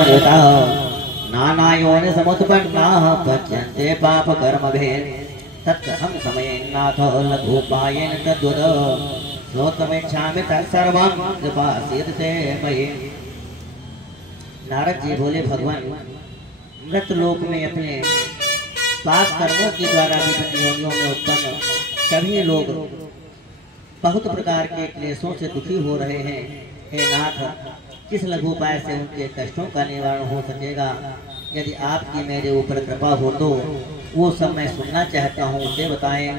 मरुतः नानायोनि समुत्पन्नाः पच्यन्ते पापकर्मभिः तत्कथं समयेन्नाथ लघुपायेन तद्वद श्रोतुमिच्छामि तत्सर्वं कृपासीदते मयि। नारद जी बोले, भगवान मृत लोक में अपने पाप कर्मों के द्वारा विभिन्न योनियों में उत्पन्न सभी लोग बहुत प्रकार के क्लेशों से दुखी हो रहे हैं। हे नाथ, किस लघु उपाय से उनके कष्टों का निवारण हो सकेगा? यदि आपकी मेरे ऊपर कृपा हो तो वो सब मैं सुनना चाहता हूँ, उसे बताएं।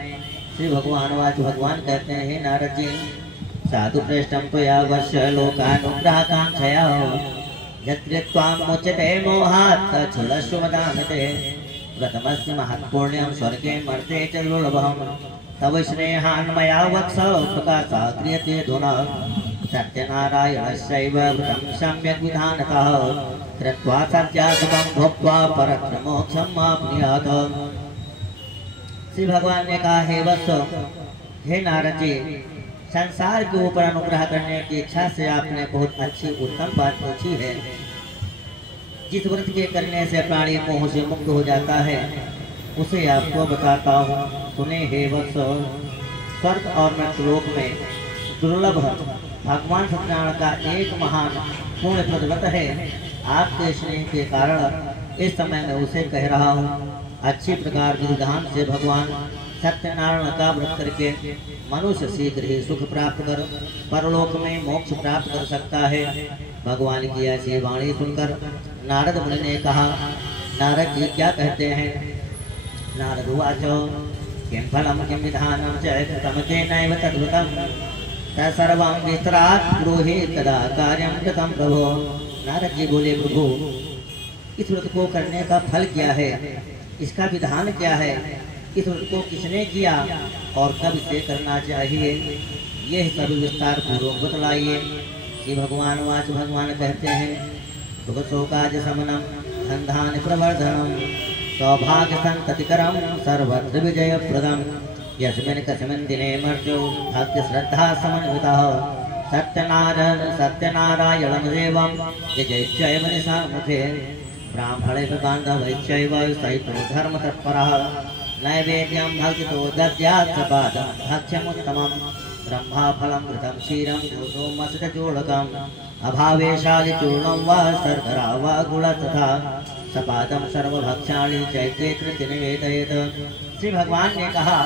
श्री भगवान वाच भगवान कहते हैं, हे नारद जी, साधु पृष्ठम त्वया वर्ष लोकानुग्रह कांक्षया यत्कृत्वां मुच्यते मोहात् छुलस्व वदामते प्रथमस्य महत्पुण्यं स्वर्गे मर्ते च दुर्लभम् तव स्नेहान् मया वत्स प्रकाशः क्रियते धुना सत्यनारायणस्यैव वृतं सम्यक् विधानतः कृत्वा सत्यासुखं भुक्त्वा परत्र मोक्षम् आप्नुयात्। श्री भगवान ने कहा, हे वत्स, हे नारद जी, संसार के ऊपर अनुग्रह करने की इच्छा से आपने बहुत अच्छी उत्तम बात पूछी है। जिस व्रत के करने से प्राणी मोह से मुक्त हो जाता है उसे आपको बताता हूँ, सुने हे वत्स। स्वर्ग और मृत्युलोक में दुर्लभ भगवान सत्यनारायण का एक महान पुण्यप्रद व्रत है। आपके स्नेह के कारण इस समय मैं उसे कह रहा हूँ। अच्छी प्रकार विधान से भगवान सत्यनारायण का व्रत करके मनुष्य शीघ्र ही सुख प्राप्त कर परलोक में मोक्ष प्राप्त कर सकता है। भगवान की ऐसी वाणी सुनकर नारद मुनि ने कहा, नारद जी क्या कहते हैं? नारद उवाचो, किं फलं किं विधानं च कृतं केनैव तद्वतं तत्सर्वं विस्तरात् ब्रूहि तदा कार्यं कृतं प्रभो। नारद जी बोले, प्रभु, इस व्रत को करने का फल क्या है, इसका विधान क्या है, इस व्रत को किसने किया और कब से करना चाहिए, यह सब विस्तार पूर्वक बतलाइए। कि भगवान वाच भगवान कहते हैं, सुख शोकाज समनम धन प्रवर्धनम सौभाग्य संततिकरम सर्वत्र विजय प्रदम यस्मिन् कस्मिन् दिने मर्त्यो भक्ति श्रद्धा समन्वितः सत्यनारायणं देवं यजैश्चैव निशामुखे ब्राह्मणे बान्धवैश्चैव सहितो धर्मतत्परः नैवेद्यं भक्तितो दद्यात् सपादं भक्ष्यमुत्तमं ब्रह्माफलं घृतं क्षीरं गोमसजोड़कम् अभावे शालिचूर्णं वा शर्करा वा गुड़ तथा सपादं सर्वभक्षाणि चैत्रे कृत्य निवेदयेत्। श्री भगवान ने कहा,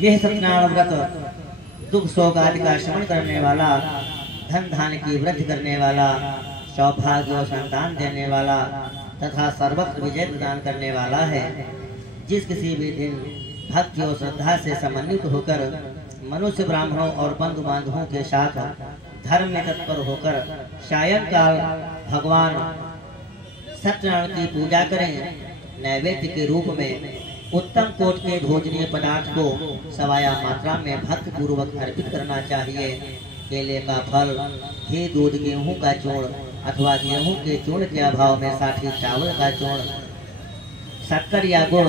यह सत्यनारायण व्रत दुख शोक आदि का शमन करने वाला, धन धान्य की वृद्धि करने वाला, सौभाग्य और संतान देने वाला तथा सर्वत्र विजय प्रदान करने वाला है। जिस किसी भी दिन भक्ति और श्रद्धा से समन्वित होकर मनुष्य ब्राह्मणों और बंधु बांधवों के साथ धर्म में तत्पर होकर सायंकाल भगवान सत्यनारायण की पूजा करें, नैवेद्य के रूप में उत्तम कोट के भोजनीय पदार्थ को सवाया मात्रा में भक्ति पूर्वक अर्पित करना चाहिए। केले का फल, घी, दूध, गेहूं का चूर्ण अथवा गेहूं के चूर्ण के अभाव में साठी चावल का चूर्ण, शक्कर या गुड़,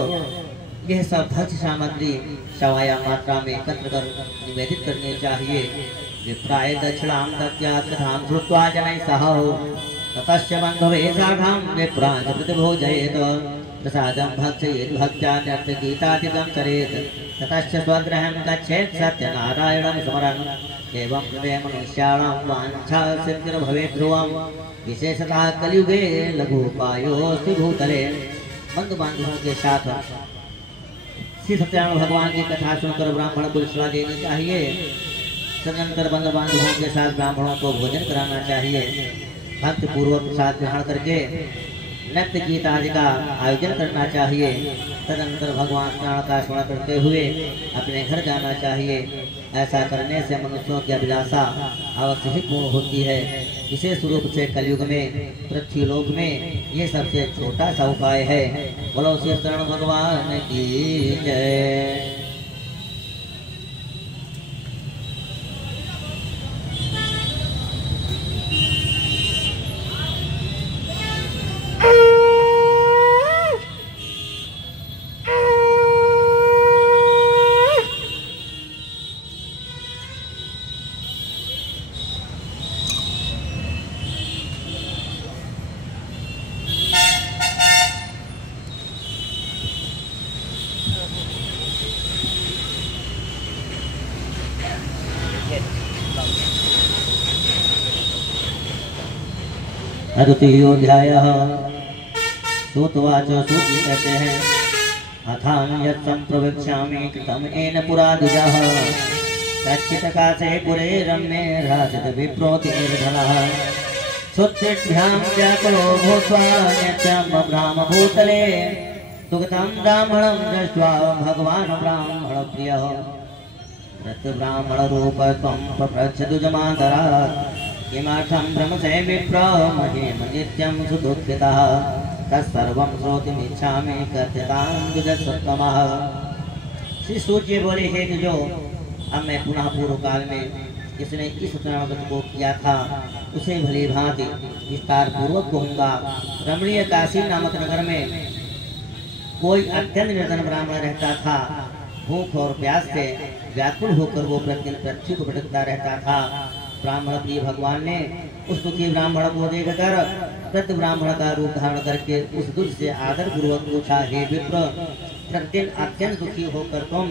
यह सब भक्ष्य सामग्री सवाया मात्रा में एकत्र कर निवेदित करनी चाहिए। विप्राय दक्षिणां दद्यात् कथां श्रुत्वा जनैः सह ततश्च बन्धवे सार्धं विप्रां च प्रतिभोजयेत् प्रसादं भक्षयेत् भक्त्या नृत्यगीतादिकं करेत् ततश्च स्वगृहं गच्छेत् सत्यनारायणं स्मरन् एवं कृते मनुष्याणां वाञ्छा सिद्धिर्भवेत् ध्रुवं विशेषतः कलियुगे लघुपायोऽस्ति भूतले। बंधु बांधवों के साथ श्री सत्यनारायण भगवान की कथा सुनकर ब्राह्मण को सलाह देनी चाहिए। तदनंतर बंधु बांधवों के साथ ब्राह्मणों को भोजन कराना चाहिए। भक्ति पूर्वक प्रसाद ग्रहण करके नृत्य गीत आदि का आयोजन करना चाहिए। तदनंतर भगवान सत्यनारायण का स्मरण करते हुए अपने घर जाना चाहिए। ऐसा करने से मनुष्यों की अभिलाषा अवश्य ही पूर्ण होती है। विशेष रूप से कलयुग में पृथ्वीलोक में ये सबसे छोटा सा उपाय है। बोलो श्री सत्यनारायण भगवान की जय। द्वितीयोऽध्यायः। सूतवाच, सूत कहते हैं अथान्यत्सं प्रवक्ष्यामि कृतं येन पुरा द्विजः कच्चित्काशे पुरे रम्ये रासित विप्रोति निर्धनः सुत्रिभ्यां व्याकुलो भूत्वा नित्यं ब्राह्मभूतले दुःखितं ब्राह्मणं दृष्ट्वा भगवान् ब्राह्मणप्रियः ब्राह्मणरूपत्वं पप्रच्छदुजमातरात् किमर्थं भ्रमसे विप्र महीम नित्यं सुदुःखितः तत्सर्वं श्रोतुमिच्छामि कथ्यतां द्विजसत्तमः। श्री सूर्य बोले, हे जो अब मैं पुनः पूर्व काल में जिसने इस शरणागत को किया था उसे भली भांति विस्तार पूर्वक कहूँगा। रमणीय काशी नामक नगर में कोई अत्यंत निर्धन ब्राह्मण रहता था। भूख और प्यास से व्याकुल होकर वो प्रतिदिन पृथ्वी को भटकता रहता था। ब्राह्मण प्रिय भगवान ने उस दुखी ब्राह्मण को देखकर प्रति ब्राह्मण का रूप धारण करके उस दुख से आदर पूर्वक पूछा, हे विप्र, प्रतिदिन अत्यंत दुखी होकर तुम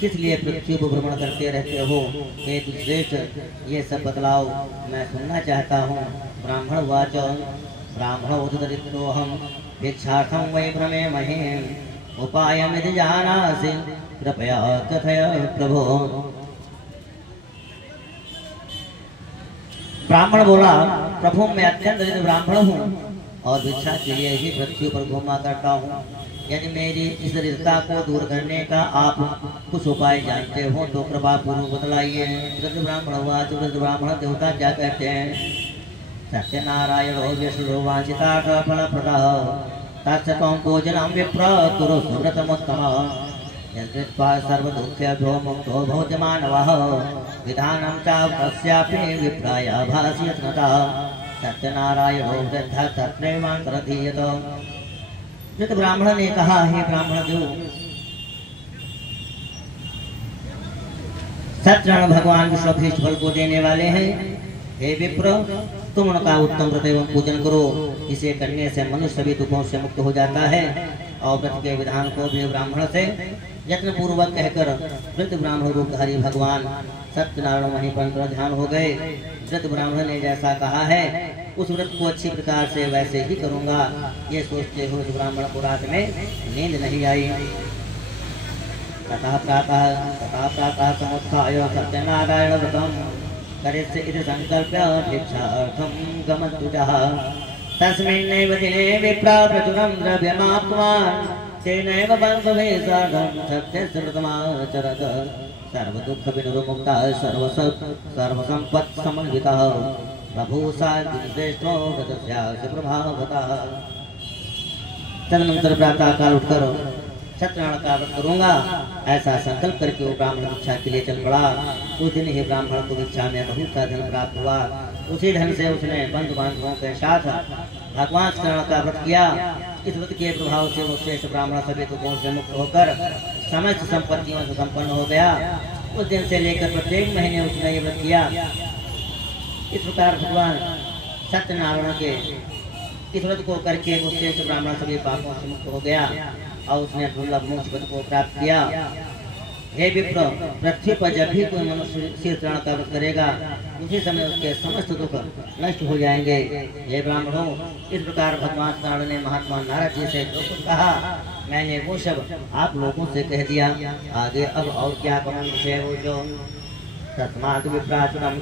किस लिए पृथ्वी को भ्रमण करते रहते हो? हे श्रेष्ठ, ये सब बतलाओ, मैं सुनना चाहता हूँ। ब्राह्मण वाच, ब्राह्मण उदरितोऽहं भिक्षार्थं वै भ्रमे महीम् उपायमिति जानासि कृपया कथय प्रभो। ब्राह्मण बोला, प्रभु मैं अत्यंत दरिद्र ब्राह्मण हूँ और भिक्षा के लिए ही पृथ्वी पर घूमा करता हूँ। यदि मेरी इस दरिद्रता को दूर करने का आप कुछ उपाय जानते हो तो कृपा पूर्वक बतलाइए। वृद्ध ब्राह्मण हुआ तो वृद्ध ब्राह्मण देवता क्या कहते हैं? सत्यनारायणो विष्णुरो वांछितार्थ फलप्रदः तस्य त्वं पूजनं विप्र कुरु सुव्रतमुत्तमः यद्वित्वा सर्वदुःखेभ्यो मुक्तो भवति मानवः विधानं च कस्यापि विप्राय भासि यत्नतः सत्यनारायणो वृद्धः तत्रैवान्तरधीयत। वृद्ध ब्राह्मण ने कहा, हे ब्राह्मण देव, सत्यनारायण भगवान विश्वभीष्ट फल को देने वाले हैं। हे विप्र, तुम उनका उत्तम व्रत एवं पूजन करो। इसे करने से मनुष्य सभी दुखों से मुक्त हो जाता है। और व्रत के विधान को भी ब्राह्मण से यत्न पूर्वक कहकर वृद्ध ब्राह्मण रूपधारी भगवान सत्यनारायण वहीं पर ध्यान हो गए। वृद्ध ब्राह्मण ने जैसा कहा है उस व्रत को अच्छी प्रकार से वैसे ही करूंगा। ये सोचते हुए ब्राह्मण को रात में नींद नहीं आई। तथा प्रातः समुत्थाय सत्यनारायण व्रतम् करिष्ये इति संकल्प्य भिक्षार्थं गमद्विजः तस्मिन्नेव दिने विप्रा प्रचुरं द्रव्यमाप्तवान् तेनैव बन्धुभिः सार्धं सत्यस्य व्रतमाचरत् सर्वदुःखविनिर्मुक्तः सर्वसम्पत्समन्वितः प्रभुसाश्रेष्ठो व्रतस्यास्य प्रभावतः। तदनंतर प्रातः काल उठकर सत्यनारायण का व्रत करूंगा ऐसा संकल्प करके वो ब्राह्मण भिक्षा के लिए चल पड़ा। उस दिन ही ब्राह्मण को भिक्षा में बहुत सा धन प्राप्त हुआ। उसी धन से उसने बंधु बांधवों के साथ भगवान सत्यनारायण का व्रत किया। इस व्रत के प्रभाव से वो श्रेष्ठ ब्राह्मण सभी दुखों से मुक्त होकर समस्त संपत्तियों से संपन्न हो गया। उस दिन से लेकर प्रत्येक महीने उसने ये व्रत किया। इस प्रकार भगवान सत्यनारायण के इस व्रत को करके वो श्रेष्ठ ब्राह्मण सभी पापों से मुक्त हो गया और उसने दुर्लभ मोक्ष पद को प्राप्त किया। हे विप्र, पृथ्वी पर जब भी कोई मनुष्य सत्यनारायण का व्रत करेगा उसी समय उसके समस्त दुख नष्ट हो जाएंगे। हे ब्राह्मणों, इस प्रकार भगवान सत्यनारायण ने महात्मा नारद जी से जो कुछ कहा मैंने वो सब आप लोगों से कह दिया। आगे अब और क्या कहूँ मुझे वो जो तस्मात् विप्राचुरं